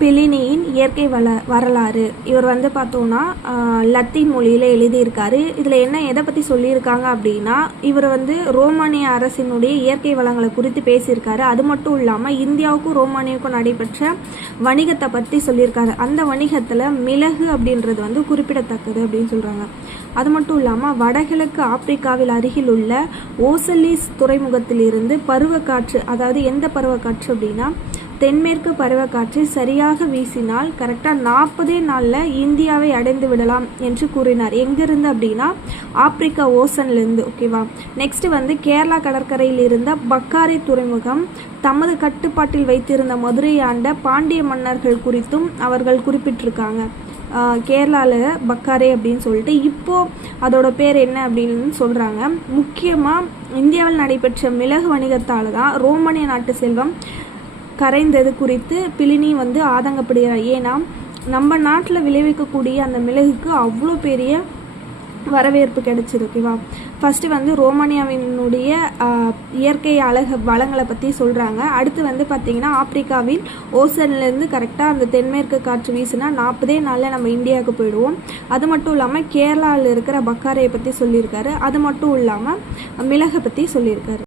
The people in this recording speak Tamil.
பிளினியின் இயற்கை வரலாறு. இவர் வந்து பார்த்தோன்னா லத்தீன் மொழியில் எழுதியிருக்காரு. இதில் எதை பற்றி சொல்லியிருக்காங்க அப்படின்னா, இவர் வந்து ரோமானிய அரசினுடைய இயற்கை வளங்களை குறித்து பேசியிருக்காரு. அது மட்டும் இல்லாமல் இந்தியாவுக்கும் ரோமானியாவுக்கும் நடைபெற்ற வணிகத்தை பற்றி சொல்லியிருக்காரு. அந்த வணிகத்தில் மிளகு அப்படின்றது வந்து குறிப்பிடத்தக்கது அப்படின்னு சொல்கிறாங்க. அது மட்டும் இல்லாமல் வடகிழக்கு ஆப்பிரிக்காவில் அருகில் உள்ள ஓசலிஸ் துறைமுகத்திலிருந்து பருவக்காற்று, அதாவது எந்த பருவக்காற்று அப்படின்னா தென்மேற்கு பருவக்காற்று சரியாக வீசினால் கரெக்டாக 40 நாளில் இந்தியாவை அடைந்து விடலாம் என்று கூறினார். எங்கேருந்து அப்படின்னா ஆப்பிரிக்கா ஓசன்லேருந்து. ஓகேவா. நெக்ஸ்ட்டு வந்து கேரளா கடற்கரையில் இருந்த பக்காரி துறைமுகம் தமது கட்டுப்பாட்டில் வைத்திருந்த மதுரை ஆண்ட பாண்டிய மன்னர்கள் குறித்தும் அவர்கள் குறிப்பிட்டிருக்காங்க. கேரளாவில் பக்காரே அப்படின்னு சொல்லிட்டு இப்போது அதோட பேர் என்ன அப்படின்னு சொல்கிறாங்க. முக்கியமாக இந்தியாவில் நடைபெற்ற மிளகு வணிகத்தால் தான் ரோமானிய நாட்டு செல்வம் கரைந்தது குறித்து பிளினி வந்து ஆதங்கப்படுகிறார். ஏன்னா நம்ம நாட்டில் விளைவிக்கக்கூடிய அந்த மிளகுக்கு அவ்வளோ பெரிய வரவேற்பு கிடைச்சிருக்குவா. ஃபஸ்ட்டு வந்து ரோமானியாவினுடைய இயற்கை வளங்களை பற்றி சொல்கிறாங்க. அடுத்து வந்து பார்த்திங்கன்னா ஆப்பிரிக்காவில் ஓசன்லேருந்து கரெக்டாக அந்த தென்மேற்கு காற்று வீசுனா 40 நாளில் நம்ம இந்தியாவுக்கு போயிடுவோம். அது மட்டும் இல்லாமல் கேரளாவில் இருக்கிற பக்காரையை பற்றி சொல்லியிருக்காரு. அது மட்டும் இல்லாமல் மிளகை பற்றி சொல்லியிருக்காரு.